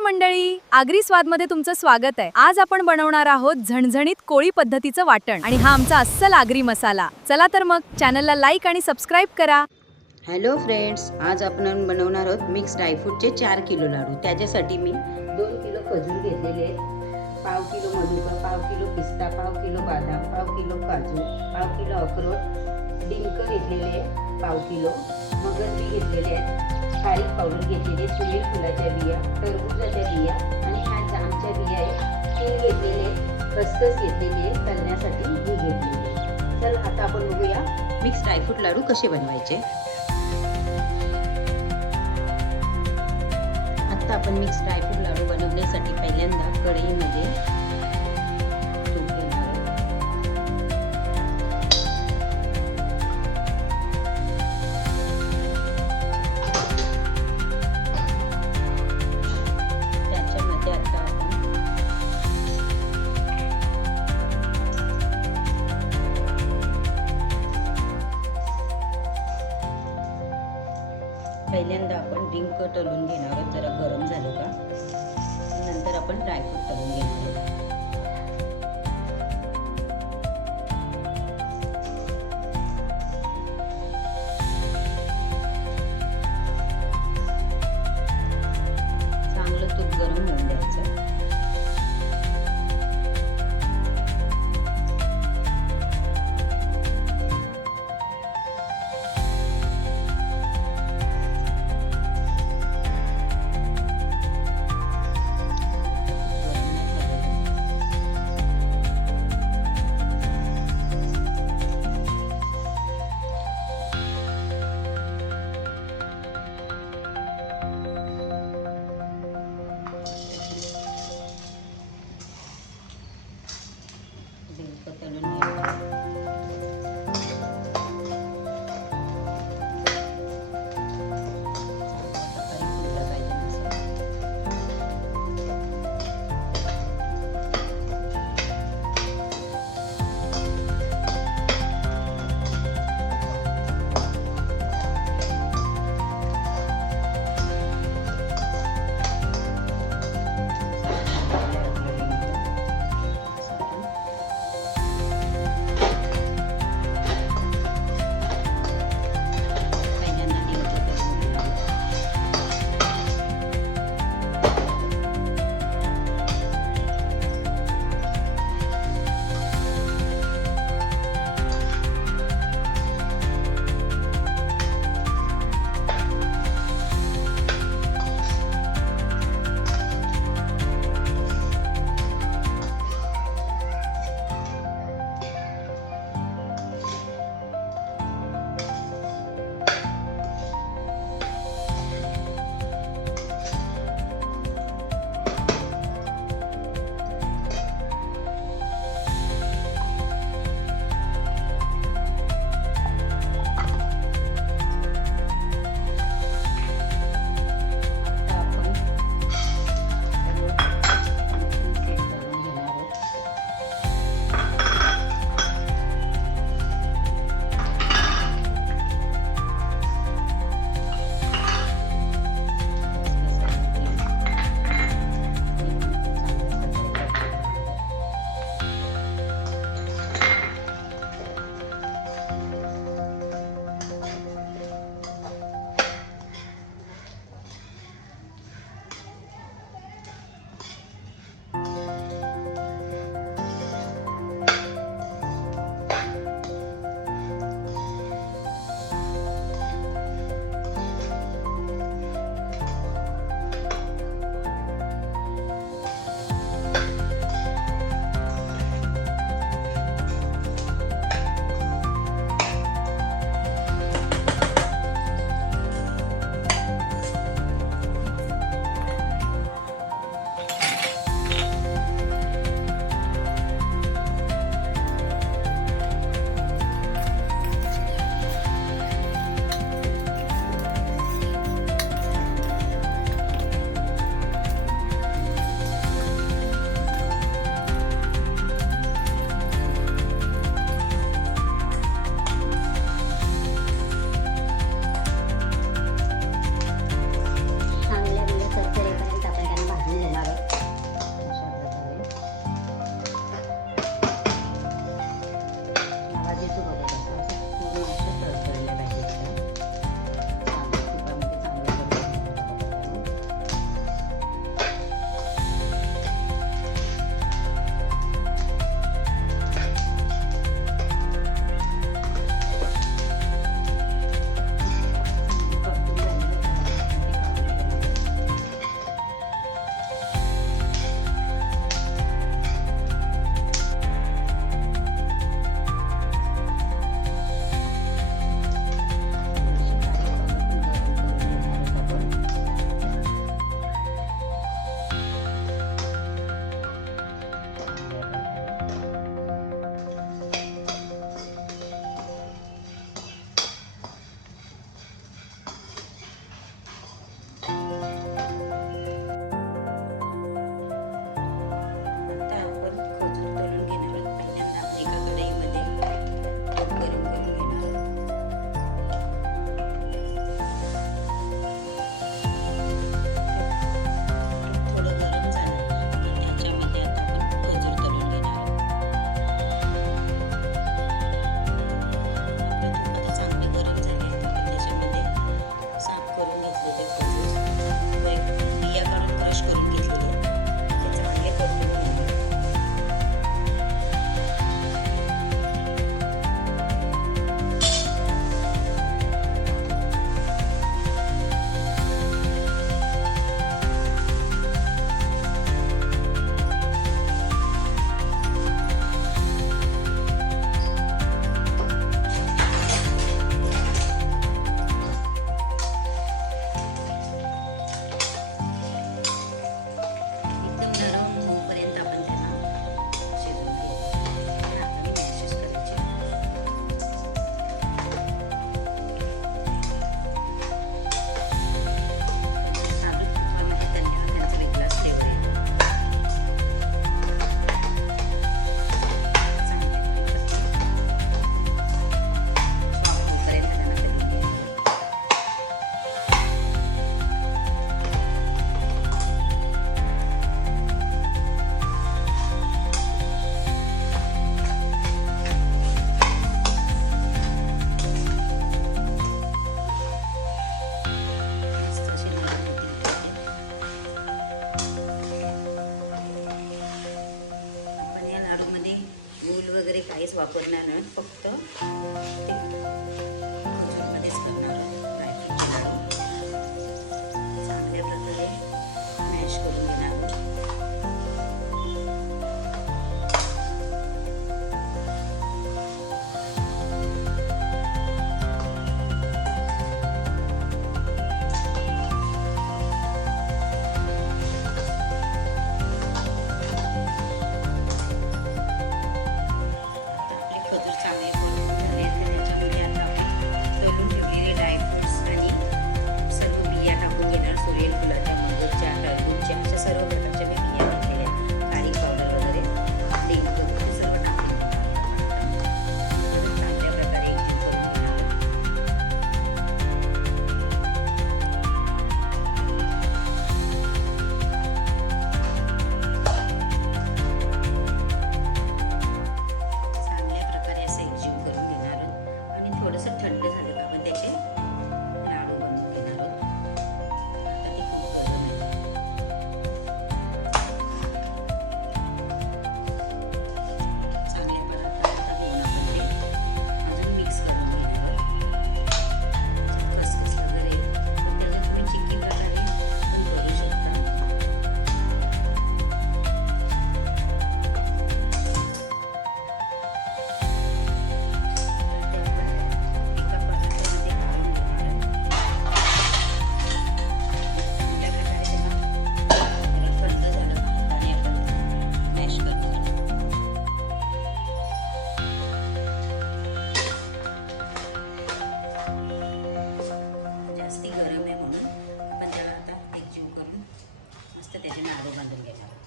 नमस्कार मंडळी, आगरी स्वादमध्ये तुमचं स्वागत आहे। आज आपण बनवणार आहोत झणझणीत कोळी पद्धतीचं वाटण आणि हा आमचा अस्सल आगरी मसाला। चला तर मग चॅनलला लाईक आणि सबस्क्राइब करा। हॅलो फ्रेंड्स, आज आपण बनवणार आहोत मिक्स ड्रायफ्रूटचे 4 किलो लाडू। त्याच्यासाठी मी 2 किलो खजूर घेतलेले आहेत, पाव किलो मनुका, पाव किलो पिस्ता, पाव किलो बदाम, पाव किलो काजू, पाव किलो अक्रोड, डिंक घेतलेले पाव किलो, मगज बी घेतलेले आहेत, खारीक पावडर घेतलेली, सूर्यफुलाच्या बिया, टरबूजाच्या बिया आणि ह्या जामच्या बिया आहेत, तीळ घेतलेले, खसखस घेतलेली, तळण्यासाठी घी घेतलेले। चल आता आपण बघूया मिक्स ड्रायफ्रूट लाडू कसे बनवायचे। आता आपण मिक्स ड्रायफ्रूट लाडू बनवण्यासाठी पहिल्यांदा कढईमध्ये तूप घेणार आहोत। त्याच्यामध्ये आता आपण पहिल्यांदा आपण डिंक तळून घेणार आहोत, जरा गरम झालं का नंतर आपण ड्रायफ्रूट तळून घेणार आहोत। चांगलं तूप गरम होऊन द्यायचं। वापरणार नाही, फक्त ते खजूरमध्येच करणार आहोत. ड्रायफ्रूटचे लाडू चांगल्या प्रकारे मॅश करून घेणार आहोत. खजूर चांगले करून झाले तर त्याच्यामध्ये आता आपण तळून ठेवलेले ड्रायफ्रुट्स आणि सर्व बिया टाकून घेणार. सूर्यफुलाच्या, मगजच्या, टरबूजच्या अशा सर्व प्रकारच्या मी बिया घेतलेल्या, खारीक पावडर वगैरे लिंक करून सर्व टाकून चांगल्या प्रकारे एकजीव करून घेणार. चांगल्या प्रकारे असं एकजीव करून घेणार आहोत आणि थोडंसं थंड झालं का आपण त्याचे लाडू बनवून घेणार आहोत. आता ते खूप गरम आहे. चांगल्या प्रकारे घेऊन आपण ते अजून मिक्स करून घेणार आहोत. खसखस वगैरे पण त्याच्यात तुम्ही चिक्की प्रकारे पण करू शकता. एका परातीमध्ये काढून घेणार आहे. चांगल्या प्रकारे त्याला थंड झालं का आणि आपण मॅश करून घेणार. जास्ती गरम आहे म्हणून आपण त्याला आता एकजीव करून मस्त त्याचे लाडू बांधून घेणार आहोत.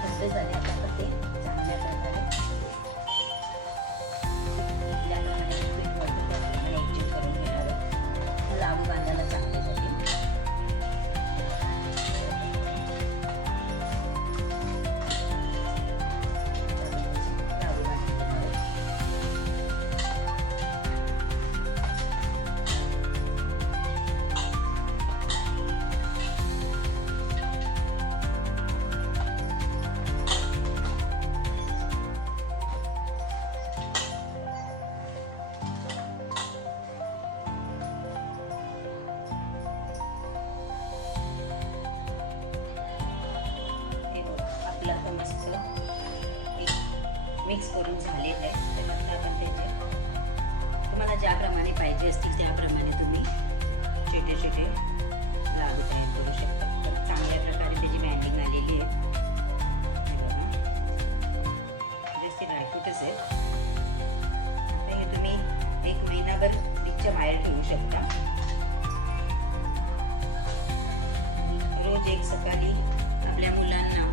थंड झाले आता आपण ते चांगल्या प्रकारे त्याप्रमाणे पीठ मळून त्याप्रमाणे एकजीव करून घेणार आहोत. लाडू बांधायला चांगल्यासाठी लाडू बांधून घेणार आहोत. हे बघा, आपलं आता मस्त मिक्स करून झालेलं आहे. तर आता आपण त्याचे तुम्हाला ज्याप्रमाणे पाहिजे असतील त्याप्रमाणे तुम्ही छोटे छोटे लाडू तयार करू शकता. तर चांगल्या प्रकारे त्याची बँडिंग आलेली आहे. हे बघा, जास्त ड्रायफ्रूटच आहे. तर हे तुम्ही 1 महिनाभर फ्रीजच्या बाहेर ठेवू शकता. रोज एक सकाळी आपल्या मुलांना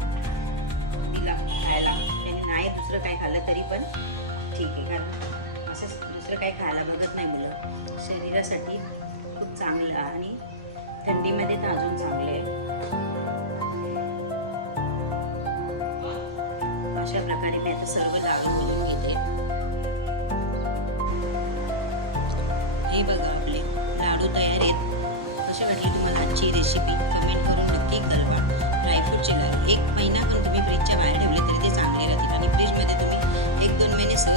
दिला खायला, त्यांनी नाही दुसरं काय खाल्लं तरी पण ठीक आहे, कारण असं दुसरं काही खायला बघत नाही मुलं. शरीरासाठी खूप चांगलं आणि थंडीमध्ये तर अजून चांगलं आहे. अशा प्रकारे मी आता सर्व लाडू करून घेते. हे बघा, आपले लाडू तयार आहेत. कशी वाटली तुम्हाला आजची रेसिपी कमेंट करून नक्की कळवा. ड्रायफ्रूटचे लाडू 1 महिना पण तुम्ही फ्रीजच्या बाहेर ठेवले तरी ते चांगले राहतील आणि फ्रीजमध्ये तुम्ही 1-2 महिने सहज